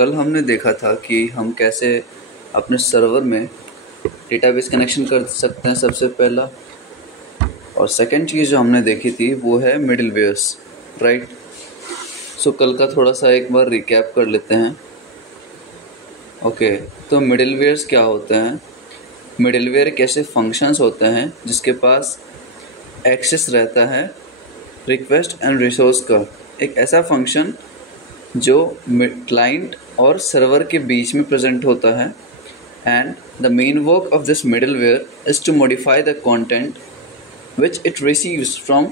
कल हमने देखा था कि हम कैसे अपने सर्वर में डेटाबेस कनेक्शन कर सकते हैं सबसे पहला, और सेकंड चीज़ जो हमने देखी थी वो है मिडलवेयर्स, राइट। सो कल का थोड़ा सा एक बार रिकैप कर लेते हैं। ओके, तो मिडलवेयर्स क्या होते हैं? मिडलवेयर एक ऐसे फंक्शंस होते हैं जिसके पास एक्सेस रहता है रिक्वेस्ट एंड रिसोर्स का, एक ऐसा फंक्शन जो क्लाइंट और सर्वर के बीच में प्रेजेंट होता है। And the main work of this middleware is to modify the content which it receives from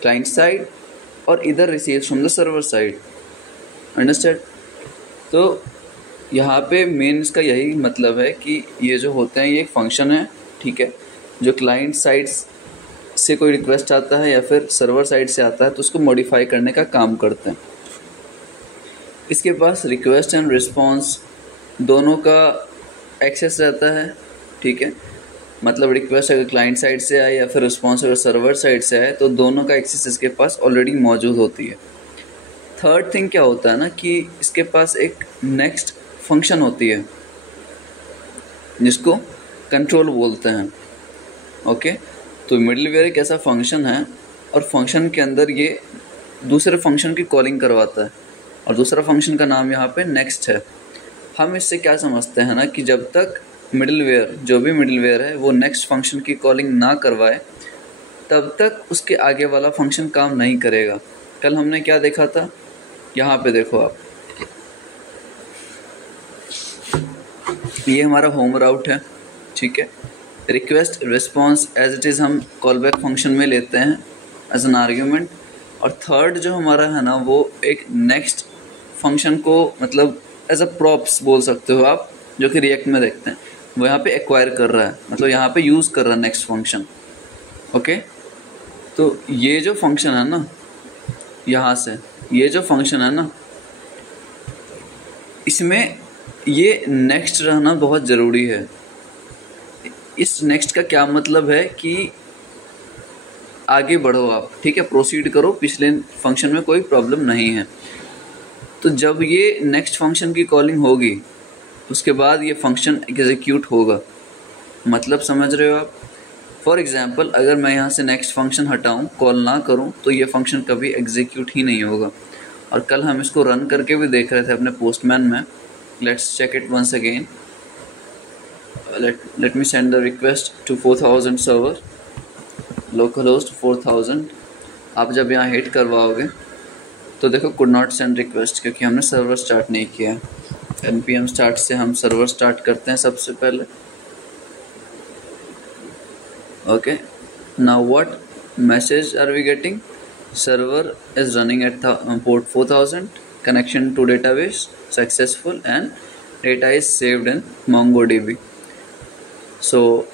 client side or either receives from the server side. Understand? तो यहाँ पे मेन इसका यही मतलब है कि ये जो होते हैं ये एक फंक्शन है, ठीक है, जो क्लाइंट साइड से कोई रिक्वेस्ट आता है या फिर सर्वर साइड से आता है तो उसको मॉडिफाई करने का काम करते हैं। इसके पास रिक्वेस्ट एंड रिस्पॉन्स दोनों का एक्सेस रहता है, ठीक है, मतलब रिक्वेस्ट अगर क्लाइंट साइड से आए या फिर रिस्पॉन्स अगर सर्वर साइड से आए तो दोनों का एक्सेस इसके पास ऑलरेडी मौजूद होती है। थर्ड थिंग क्या होता है ना कि इसके पास एक नेक्स्ट फंक्शन होती है जिसको कंट्रोल बोलते हैं। ओके, तो मिडलवेयर एक ऐसा फंक्शन है और फंक्शन के अंदर ये दूसरे फंक्शन की कॉलिंग करवाता है और दूसरा फंक्शन का नाम यहाँ पे नेक्स्ट है। हम इससे क्या समझते हैं ना कि जब तक मिडलवेयर, जो भी मिडलवेयर है, वो नेक्स्ट फंक्शन की कॉलिंग ना करवाए तब तक उसके आगे वाला फंक्शन काम नहीं करेगा। कल हमने क्या देखा था, यहाँ पे देखो आप, ये हमारा होम राउट है, ठीक है। Request response as it is हम कॉलबैक फंक्शन में लेते हैं एज एन आर्ग्यूमेंट, और थर्ड जो हमारा है ना वो एक नेक्स्ट फंक्शन को मतलब एज अ प्रॉप्स बोल सकते हो आप, जो कि रिएक्ट में देखते हैं, वो यहाँ पे एक्वायर कर रहा है, मतलब यहाँ पे यूज़ कर रहा है नेक्स्ट फंक्शन। ओके, तो ये जो फंक्शन है ना, यहाँ से ये जो फंक्शन है ना, इसमें ये नेक्स्ट रहना बहुत ज़रूरी है। इस नेक्स्ट का क्या मतलब है कि आगे बढ़ो आप, ठीक है, प्रोसीड करो, पिछले फंक्शन में कोई प्रॉब्लम नहीं है। तो जब ये नेक्स्ट फंक्शन की कॉलिंग होगी उसके बाद ये फंक्शन एग्जीक्यूट होगा, मतलब समझ रहे हो आप। फॉर एग्जांपल अगर मैं यहाँ से नेक्स्ट फंक्शन हटाऊँ, कॉल ना करूँ, तो ये फंक्शन कभी एग्जीक्यूट ही नहीं होगा। और कल हम इसको रन करके भी देख रहे थे अपने पोस्टमैन में। Let's check it once again. Let me send the request to 4000 server, local host 4000। आप जब यहाँ हिट करवाओगे तो देखो कुड नॉट सेंड रिक्वेस्ट, क्योंकि हमने सर्वर स्टार्ट नहीं किया है। npm स्टार्ट से हम सर्वर स्टार्ट करते हैं सबसे पहले। Okay, now what message are we getting? Server is running at port 4000, connection to database successful and data is saved in MongoDB। So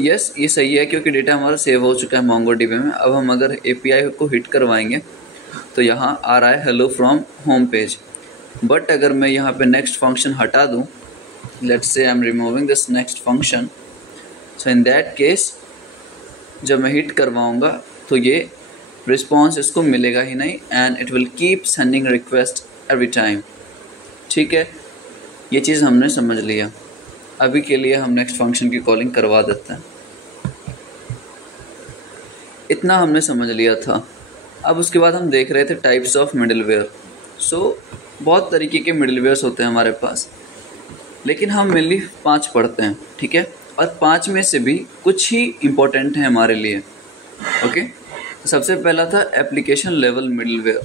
yes, ये सही है क्योंकि डेटा हमारा सेव हो चुका है MongoDB में। अब हम अगर API को हिट करवाएंगे तो यहाँ आ रहा है hello from home page. But अगर मैं यहाँ पे नेक्स्ट फंक्शन हटा दूँ, let's say I am removing this next function, so in that case जब मैं हिट करवाऊँगा तो ये रिस्पॉन्स इसको मिलेगा ही नहीं, and it will keep sending request every time. ठीक है, ये चीज़ हमने समझ लिया। अभी के लिए हम नेक्स्ट फंक्शन की कॉलिंग करवा देते हैं। इतना हमने समझ लिया था। अब उसके बाद हम देख रहे थे टाइप्स ऑफ मिडलवेयर। सो बहुत तरीके के मिडलवेयर्स होते हैं हमारे पास, लेकिन हम मेनली 5 पढ़ते हैं, ठीक है, और 5 में से भी कुछ ही इम्पोर्टेंट है हमारे लिए। ओके, सबसे पहला था एप्लीकेशन लेवल मिडलवेयर।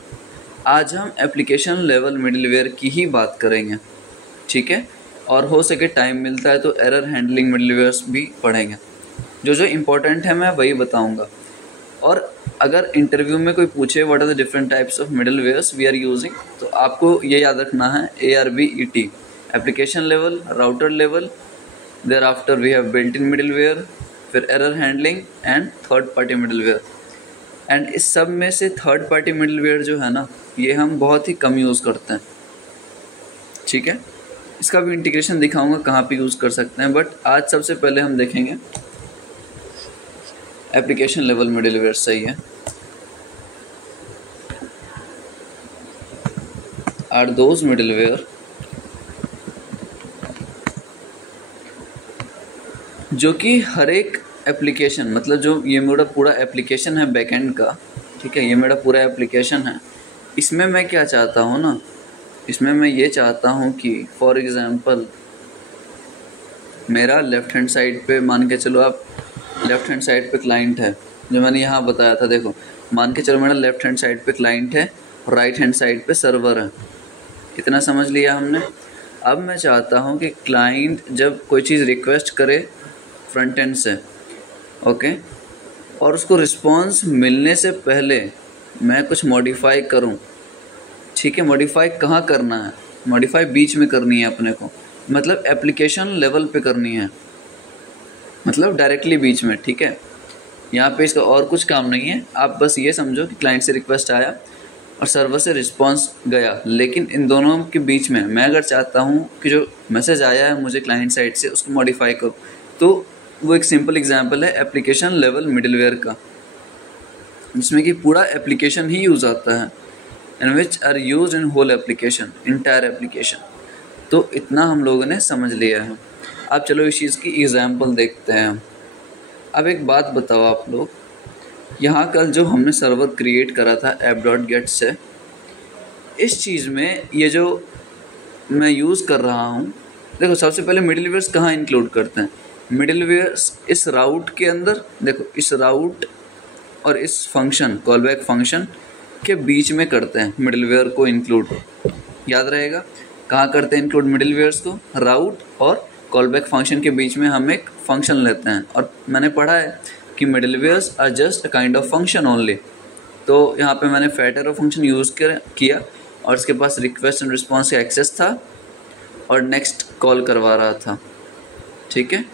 आज हम एप्लीकेशन लेवल मिडलवेयर की ही बात करेंगे, ठीक है, और हो सके टाइम मिलता है तो एरर हैंडलिंग मिडलवेयर्स भी पढ़ेंगे। जो इम्पोर्टेंट है मैं वही बताऊंगा। और अगर इंटरव्यू में कोई पूछे what are the different types of middlewares we are using, तो आपको ये याद रखना है ARBET, application level, router level, there after we have built in middleware, फिर error handling and third party middleware. And इस सब में से थर्ड पार्टी मिडलवेयर जो है ना, ये हम बहुत ही कम यूज़ करते हैं, ठीक है। इसका भी इंटीग्रेशन दिखाऊंगा कहाँ पे यूज़ कर सकते हैं, बट आज सबसे पहले हम देखेंगे एप्लीकेशन लेवल मिडलवेयर। सही है, are those middleware जो कि हर एक एप्लीकेशन, मतलब जो ये मेरा पूरा एप्लीकेशन है बैकएंड का, ठीक है, ये मेरा पूरा एप्लीकेशन है, इसमें मैं क्या चाहता हूँ ना, इसमें मैं ये चाहता हूँ कि फॉर एग्ज़ाम्पल मेरा लेफ़्ट हैंड साइड पे, मान के चलो आप लेफ़्ट हैंड साइड पे क्लाइंट है, जो मैंने यहाँ बताया था, देखो मान के चलो मेरा लेफ़्ट हैंड साइड पे क्लाइंट है और राइट हैंड साइड पे सर्वर है। इतना समझ लिया हमने। अब मैं चाहता हूँ कि क्लाइंट जब कोई चीज़ रिक्वेस्ट करे फ्रंट एंड से, ओके, और उसको रिस्पॉन्स मिलने से पहले मैं कुछ मॉडिफाई करूँ, ठीक है। मॉडिफाई कहाँ करना है? मॉडिफाई बीच में करनी है अपने को, मतलब एप्लीकेशन लेवल पे करनी है, मतलब डायरेक्टली बीच में, ठीक है। यहाँ पे इसका और कुछ काम नहीं है, आप बस ये समझो कि क्लाइंट से रिक्वेस्ट आया और सर्वर से रिस्पांस गया, लेकिन इन दोनों के बीच में मैं अगर चाहता हूँ कि जो मैसेज आया है मुझे क्लाइंट साइड से उसको मॉडिफाई करो, तो वो एक सिंपल एग्जांपल है एप्लीकेशन लेवल मिडलवेयर का, जिसमें कि पूरा एप्लीकेशन ही यूज़ आता है, in which are use in whole application, entire application. तो इतना हम लोगों ने समझ लिया है। अब चलो इस चीज़ की एग्जांपल देखते हैं। अब एक बात बताओ आप लोग, यहाँ कल जो हमने सर्वर क्रिएट करा था app.get से, इस चीज़ में ये जो मैं यूज़ कर रहा हूँ, देखो सबसे पहले मिडलवेयर्स कहाँ इंक्लूड करते हैं? मिडलवेयर्स इस राउट के अंदर, देखो इस राउट और इस फंक्शन कॉलबैक फंक्शन के बीच में करते हैं मिडलवेयर को इंक्लूड। याद रहेगा कहाँ करते हैं इंक्लूड मिडलवेयर्स को? राउट और कॉलबैक फंक्शन के बीच में हम एक फंक्शन लेते हैं, और मैंने पढ़ा है कि middlewares are just a kind of function only. तो यहाँ पे मैंने फैट एरो फंक्शन यूज़ किया और इसके पास रिक्वेस्ट एंड रिस्पॉन्स का एक्सेस था और नेक्स्ट कॉल करवा रहा था, ठीक है।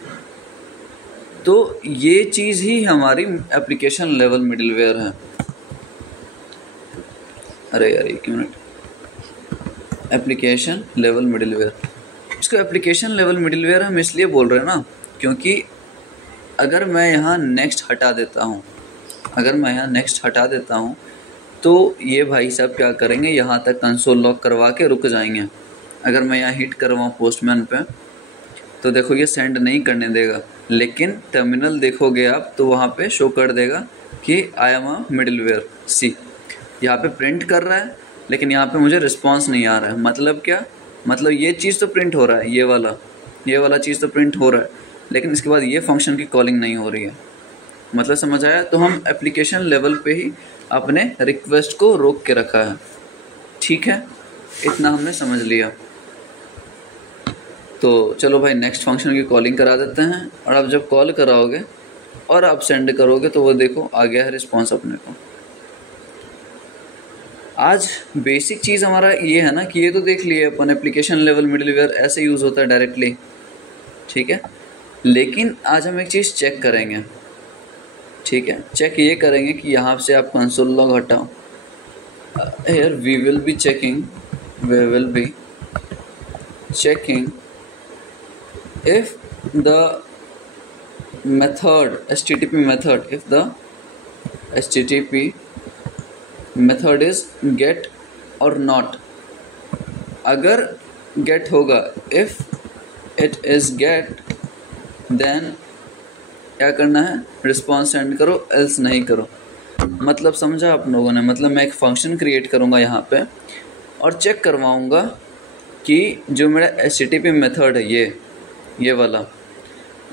तो ये चीज़ ही हमारी एप्लीकेशन लेवल मिडलवेयर है। अरे यार एक मिनट, एप्लीकेशन लेवल मिडलवेयर, इसको एप्लीकेशन लेवल मिडलवेयर हम इसलिए बोल रहे हैं ना, क्योंकि अगर मैं यहाँ नेक्स्ट हटा देता हूँ, तो ये भाई साहब क्या करेंगे, यहाँ तक कंसोल लॉक करवा के रुक जाएंगे। अगर मैं यहाँ हिट करवाऊँ पोस्टमैन पे, तो देखो ये सेंड नहीं करने देगा, लेकिन टर्मिनल देखोगे आप तो वहाँ पे शो कर देगा कि आई एम अ मिडलवेयर सी। यहाँ पे प्रिंट कर रहा है, लेकिन यहाँ पे मुझे रिस्पॉन्स नहीं आ रहा है। मतलब क्या? मतलब ये चीज़ तो प्रिंट हो रहा है, ये वाला चीज़ तो प्रिंट हो रहा है, लेकिन इसके बाद ये फंक्शन की कॉलिंग नहीं हो रही है। मतलब समझ आया? तो हम एप्लीकेशन लेवल पे ही अपने रिक्वेस्ट को रोक के रखा है, ठीक है। इतना हमने समझ लिया। तो चलो भाई नेक्स्ट फंक्शन की कॉलिंग करा देते हैं, और अब जब कॉल कराओगे और आप सेंड करोगे तो वो देखो आ गया है रिस्पॉन्स अपने को। आज बेसिक चीज़ हमारा ये है ना कि ये तो देख लिए अपन एप्लीकेशन लेवल मिडलवेयर ऐसे यूज़ होता है डायरेक्टली, ठीक है। लेकिन आज हम एक चीज़ चेक करेंगे, ठीक है। चेक ये करेंगे कि यहाँ से आप कंसोल लॉग हटाओ। Here we will be checking if the method HTTP method is get or not। अगर get होगा, if it is get, then क्या करना है? रिस्पॉन्स सेंड करो, एल्स नहीं करो। मतलब समझा आप लोगों ने? मतलब मैं एक फंक्शन क्रिएट करूँगा यहाँ पे और चेक करवाऊँगा कि जो मेरा HTTP मेथड है ये वाला,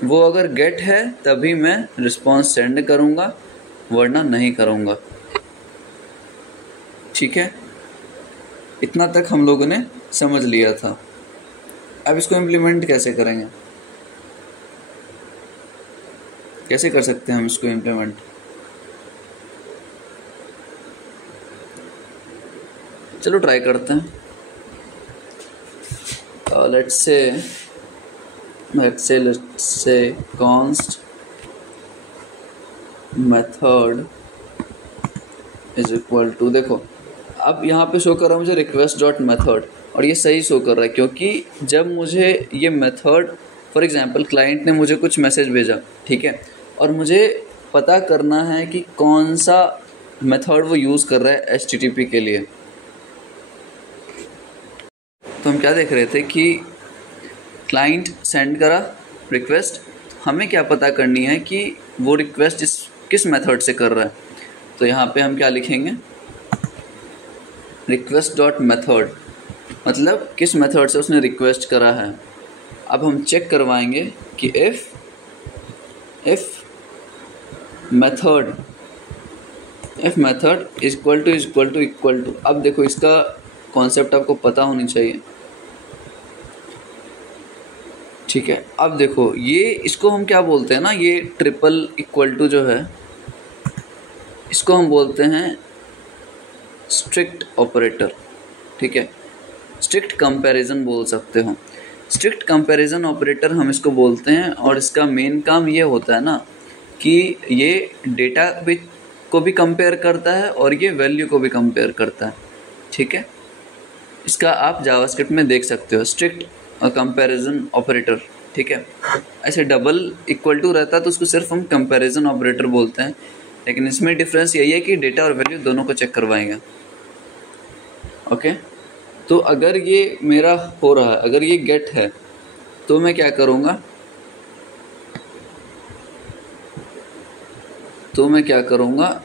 वो अगर गेट है तभी मैं रिस्पॉन्स सेंड करूँगा, वरना नहीं करूँगा, ठीक है। इतना तक हम लोगों ने समझ लिया था। अब इसको इम्प्लीमेंट कैसे करेंगे? कैसे कर सकते हैं हम इसको इम्प्लीमेंट? चलो ट्राई करते हैं। Let's say const method is equal to, देखो अब यहाँ पे शो कर रहा है मुझे request डॉट मेथड, और ये सही शो कर रहा है क्योंकि जब मुझे ये मेथड, फॉर एग्जांपल क्लाइंट ने मुझे कुछ मैसेज भेजा, ठीक है, और मुझे पता करना है कि कौन सा मेथड वो यूज़ कर रहा है HTTP के लिए। तो हम क्या देख रहे थे कि क्लाइंट सेंड करा रिक्वेस्ट हमें क्या पता करनी है कि वो रिक्वेस्ट किस मेथड से कर रहा है। तो यहाँ पे हम क्या लिखेंगे, रिक्वेस्ट डॉट मेथड, मतलब किस मेथड से उसने रिक्वेस्ट करा है। अब हम चेक करवाएंगे कि इफ मेथड इक्वल टू। अब देखो इसका कॉन्सेप्ट आपको पता होनी चाहिए, ठीक है। अब देखो ये इसको हम क्या बोलते हैं ना, ये ट्रिपल इक्वल टू जो है इसको हम बोलते हैं स्ट्रिक्ट ऑपरेटर, ठीक है। स्ट्रिक्ट कंपैरिजन बोल सकते हो। स्ट्रिक्ट कंपैरिजन ऑपरेटर हम इसको बोलते हैं, और इसका मेन काम ये होता है ना कि ये डेटा को भी कंपेयर करता है और ये वैल्यू को भी कंपेयर करता है, ठीक है। इसका आप जावास्क्रिप्ट में देख सकते हो, स्ट्रिक्ट कंपैरिजन ऑपरेटर, ठीक है। ऐसे डबल इक्वल टू रहता है तो उसको सिर्फ हम कंपैरिजन ऑपरेटर बोलते हैं, लेकिन इसमें डिफरेंस यही है कि डेटा और वैल्यू दोनों को चेक करवाएंगे, ओके। तो अगर ये मेरा हो रहा है, अगर ये गेट है तो मैं क्या करूँगा,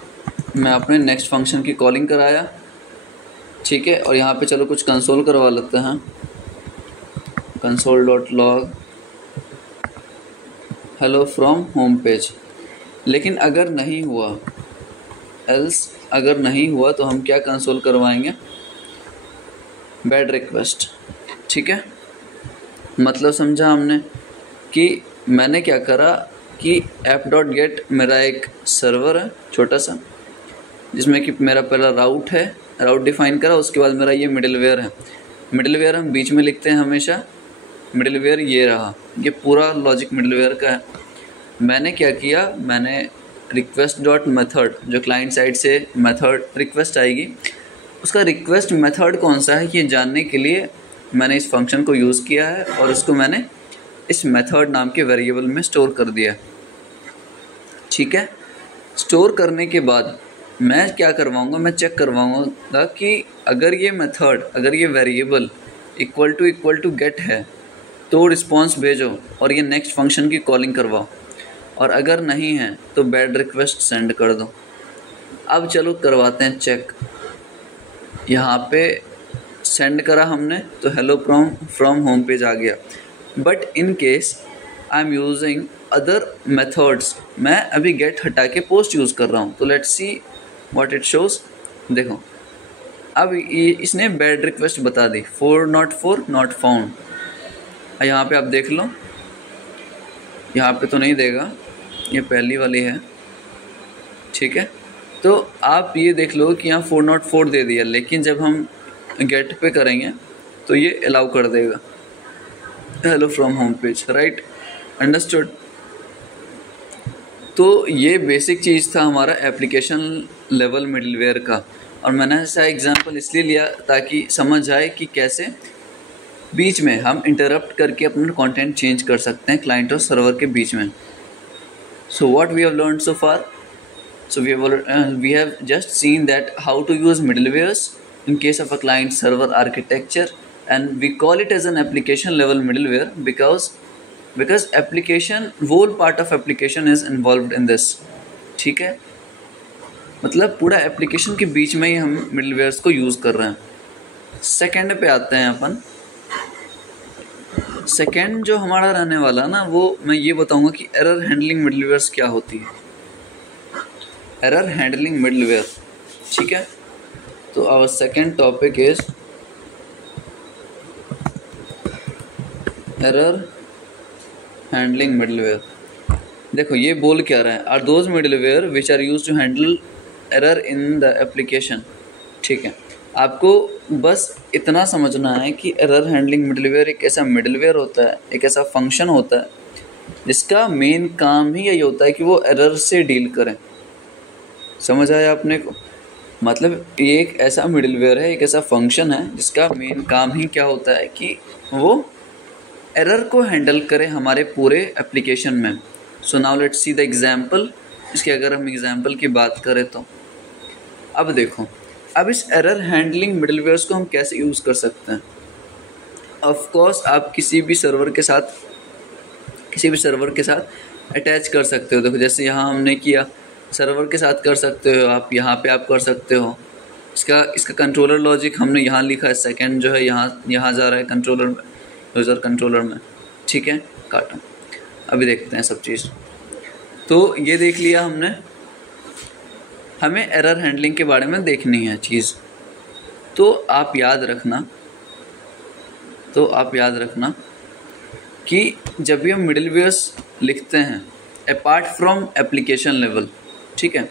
मैं अपने नेक्स्ट फंक्शन की कॉलिंग कराया, ठीक है। और यहाँ पे चलो कुछ कंसोल करवा लेते हैं, console.log hello from home page. लेकिन अगर नहीं हुआ तो हम क्या कंसोल करवाएंगे, बैड रिक्वेस्ट, ठीक है। मतलब समझा हमने कि मैंने क्या करा कि app.get मेरा एक सर्वर है छोटा सा, जिसमें कि मेरा पहला राउट डिफाइन करा, उसके बाद मेरा ये मिडिलवेयर है। मिडिलवेयर हम बीच में लिखते हैं हमेशा, मिडिलवेयर ये रहा, ये पूरा लॉजिक मिडिलवेयर का है। मैंने क्या किया, मैंने रिक्वेस्ट डॉट मेथड, जो क्लाइंट साइड से मेथड रिक्वेस्ट आएगी, उसका रिक्वेस्ट मेथड कौन सा है ये जानने के लिए मैंने इस फंक्शन को यूज़ किया है, और उसको मैंने इस मेथड नाम के वेरिएबल में स्टोर कर दिया, ठीक है। स्टोर करने के बाद मैं क्या करवाऊँगा, मैं चेक करवाऊँगा कि अगर ये वेरिएबल इक्वल टू गेट है तो रिस्पॉन्स भेजो और ये नेक्स्ट फंक्शन की कॉलिंग करवाओ, और अगर नहीं है तो बैड रिक्वेस्ट सेंड कर दो। अब चलो करवाते हैं चेक। यहाँ पे सेंड करा हमने तो हेलो फ्रॉम होम पेज आ गया, but in case I am using other methods, मैं अभी गेट हटा के पोस्ट यूज़ कर रहा हूँ, तो let's see what it shows. देखो अब इसने बैड रिक्वेस्ट बता दी, 404 नॉट फाउंड। यहाँ पे आप देख लो, यहाँ पे तो नहीं देगा, ये पहली वाली है, ठीक है। तो आप ये देख लो कि यहाँ 404 दे दिया, लेकिन जब हम गेट पे करेंगे तो ये अलाउ कर देगा hello from home page, right, understood. तो ये बेसिक चीज़ था हमारा एप्लीकेशन लेवल मिडलवेयर का, और मैंने ऐसा एग्जांपल इसलिए लिया ताकि समझ आए कि कैसे बीच में हम इंटरप्ट करके अपना कंटेंट चेंज कर सकते हैं क्लाइंट और सर्वर के बीच में। So what we have learned so far, so we have just seen that how to use middlewares in case of a client server architecture, and we call it as an application level middleware because application, whole part of application is involved in this, ठीक है। मतलब पूरा application के बीच में ही हम मिडलवेयर्स को use कर रहे हैं। सेकेंड पे आते हैं अपन। सेकेंड जो हमारा रहने वाला ना, वो मैं ये बताऊंगा कि एरर हैंडलिंग मिडलवेयर्स क्या होती है। एरर हैंडलिंग मिडलवेयर, ठीक है। तो our second topic is error handling middleware. देखो ये बोल क्या रहा है, are those middleware which are use to handle error in the application, ठीक है। आपको बस इतना समझना है कि एरर हैंडलिंग मिडलवेयर एक ऐसा मिडलवेयर होता है, एक ऐसा फंक्शन होता है जिसका मेन काम ही यही होता है कि वो एरर से डील करें। समझ आया आपने को? मतलब ये एक ऐसा मिडलवेयर है, एक ऐसा फंक्शन है जिसका मेन काम ही क्या होता है कि वो एरर को हैंडल करे हमारे पूरे एप्लीकेशन में। So now let's see the example. इसके अगर हम एग्जांपल की बात करें तो अब देखो, अब इस एरर हैंडलिंग मिडलवेयर्स को हम कैसे यूज़ कर सकते हैं। ऑफ कोर्स आप किसी भी सर्वर के साथ किसी भी सर्वर के साथ अटैच कर सकते हो। देखो जैसे यहाँ हमने किया, सर्वर के साथ कर सकते हो आप, यहाँ पे आप कर सकते हो। इसका कंट्रोलर लॉजिक हमने यहाँ लिखा है, सेकंड जो है यहाँ जा रहा है कंट्रोलर में, यूज़र कंट्रोलर में, ठीक है। काटो, अभी देखते हैं सब चीज़। तो ये देख लिया हमने, हमें एरर हैंडलिंग के बारे में देखनी है चीज़। तो आप याद रखना कि जब भी हम मिडिलवेयर्स लिखते हैं अपार्ट फ्रॉम एप्लीकेशन लेवल, ठीक है,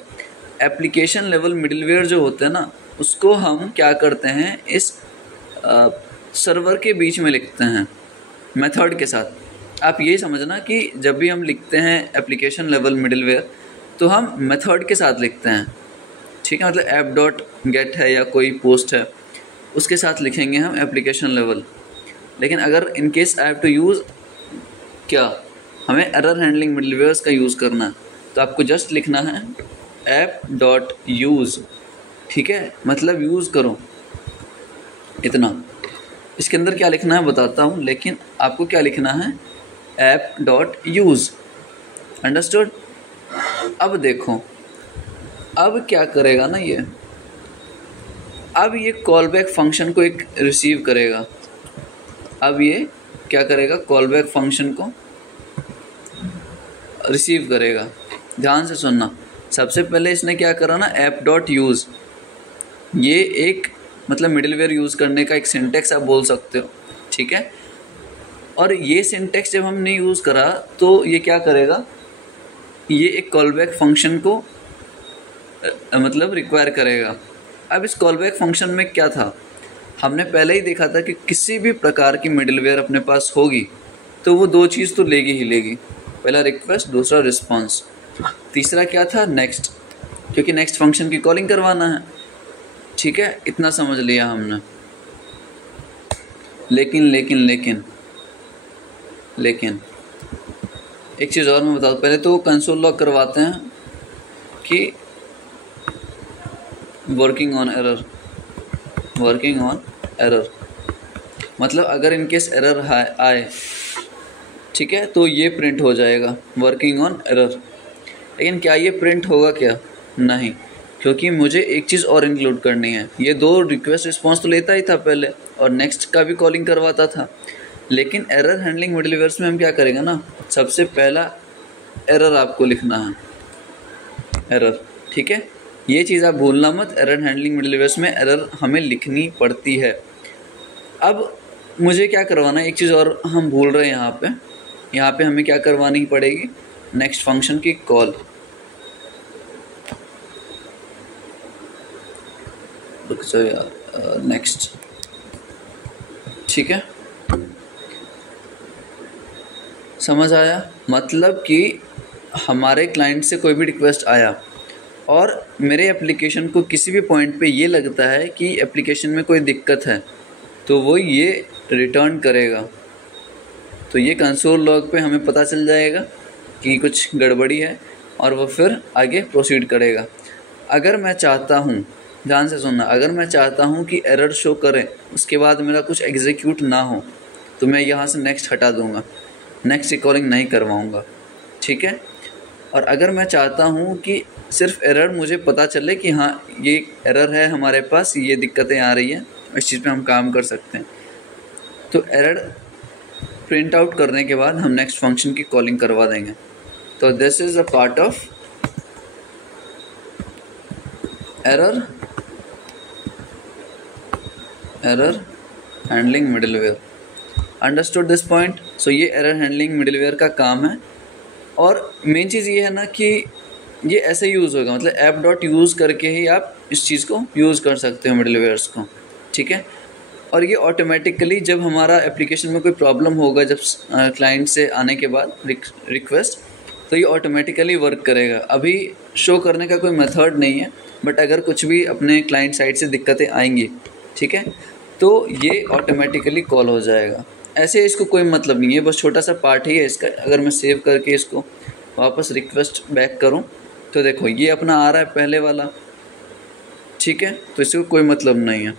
एप्लीकेशन लेवल मिडिलवेयर जो होते हैं ना, उसको हम क्या करते हैं, इस सर्वर के बीच में लिखते हैं मेथड के साथ। आप ये समझना कि जब भी हम लिखते हैं एप्लीकेशन लेवल मिडिलवेयर तो हम मेथड के साथ लिखते हैं, ठीक है। मतलब ऐप डॉट गेट है या कोई पोस्ट है, उसके साथ लिखेंगे हम एप्लीकेशन लेवल। लेकिन अगर in case I have to use क्या, हमें एरर हैंडलिंग मिडिलवेयर्स का यूज़ करना है, तो आपको जस्ट लिखना है ऐप डॉट यूज़, ठीक है, मतलब यूज़ करो, इतना। इसके अंदर क्या लिखना है बताता हूँ, लेकिन आपको क्या लिखना है, ऐप डॉट यूज़, अंडरस्टूड। अब देखो, अब क्या करेगा ना ये, अब ये कॉल बैक फंक्शन को एक रिसीव करेगा। अब ये क्या करेगा, कॉल बैक फंक्शन को रिसीव करेगा। ध्यान से सुनना, सबसे पहले इसने क्या करा ना, ऐप डॉट यूज़, ये एक मतलब मिडिलवेयर यूज़ करने का एक सिंटेक्स आप बोल सकते हो, ठीक है। और ये सिंटेक्स जब हमने यूज़ करा तो ये क्या करेगा, ये एक कॉल बैक फंक्शन को मतलब रिक्वायर करेगा। अब इस कॉल बैक फंक्शन में क्या था, हमने पहले ही देखा था कि किसी भी प्रकार की मिडिलवेयर अपने पास होगी तो वो दो चीज़ तो लेगी ही लेगी, पहला रिक्वेस्ट, दूसरा रिस्पॉन्स, तीसरा क्या था, नेक्स्ट, क्योंकि नेक्स्ट फंक्शन की कॉलिंग करवाना है, ठीक है। इतना समझ लिया हमने। लेकिन एक चीज़ और मैं बता दूँ, पहले तो कंसोल लॉग करवाते हैं कि वर्किंग ऑन एरर, मतलब अगर इनकेस एरर आए, ठीक है, तो ये प्रिंट हो जाएगा वर्किंग ऑन एरर। लेकिन क्या ये प्रिंट होगा क्या, नहीं, क्योंकि मुझे एक चीज़ और इंक्लूड करनी है। ये दो रिक्वेस्ट रिस्पॉन्स तो लेता ही था पहले और नेक्स्ट का भी कॉलिंग करवाता था, लेकिन एरर हैंडलिंग मिडिलवेयर्स में हम क्या करेंगे ना, सबसे पहला एरर आपको लिखना है, एरर, ठीक है। ये चीज़ आप भूलना मत, एरर हैंडलिंग मिडिलवेयर्स में एरर हमें लिखनी पड़ती है। अब मुझे क्या करवाना है, एक चीज़ और हम भूल रहे हैं यहाँ पे हमें क्या करवानी पड़ेगी, नेक्स्ट फंक्शन की कॉल। नेक्स्ट, ठीक है, समझ आया। मतलब कि हमारे क्लाइंट से कोई भी रिक्वेस्ट आया और मेरे एप्लीकेशन को किसी भी पॉइंट पे ये लगता है कि एप्लीकेशन में कोई दिक्कत है, तो वो ये रिटर्न करेगा। तो ये कंसोल लॉग पे हमें पता चल जाएगा कि कुछ गड़बड़ी है और वो फिर आगे प्रोसीड करेगा। अगर मैं चाहता हूँ, ध्यान से सुनना, अगर मैं चाहता हूँ कि एरर शो करे उसके बाद मेरा कुछ एग्जीक्यूट ना हो, तो मैं यहाँ से नेक्स्ट हटा दूँगा, नेक्स्ट की कॉलिंग नहीं करवाऊँगा, ठीक है। और अगर मैं चाहता हूँ कि सिर्फ एरर मुझे पता चले कि हाँ ये एरर है हमारे पास, ये दिक्कतें आ रही हैं, इस चीज़ पे हम काम कर सकते हैं, तो एरर प्रिंट आउट करने के बाद हम नेक्स्ट फंक्शन की कॉलिंग करवा देंगे। तो this is a part of error handling middleware. Understood this point. So ये एरर हैंडलिंग मिडिलवेयर का काम है। और मेन चीज़ ये है ना कि ये ऐसे यूज़ होगा, मतलब ऐप डॉट यूज़ करके ही आप इस चीज़ को यूज़ कर सकते हो मिडिलवेयर्स को, ठीक है। और ये ऑटोमेटिकली जब हमारा एप्लीकेशन में कोई प्रॉब्लम होगा, जब क्लाइंट से आने के बाद रिक्वेस्ट, तो ये ऑटोमेटिकली वर्क करेगा। अभी शो करने का कोई मेथड नहीं है, बट अगर कुछ भी अपने क्लाइंट साइड से दिक्कतें आएंगी, ठीक है, तो ये ऑटोमेटिकली कॉल हो जाएगा। ऐसे इसको कोई मतलब नहीं है, बस छोटा सा पार्ट ही है इसका। अगर मैं सेव करके इसको वापस रिक्वेस्ट बैक करूं तो देखो ये अपना आ रहा है पहले वाला, ठीक है, तो इसको कोई मतलब नहीं है।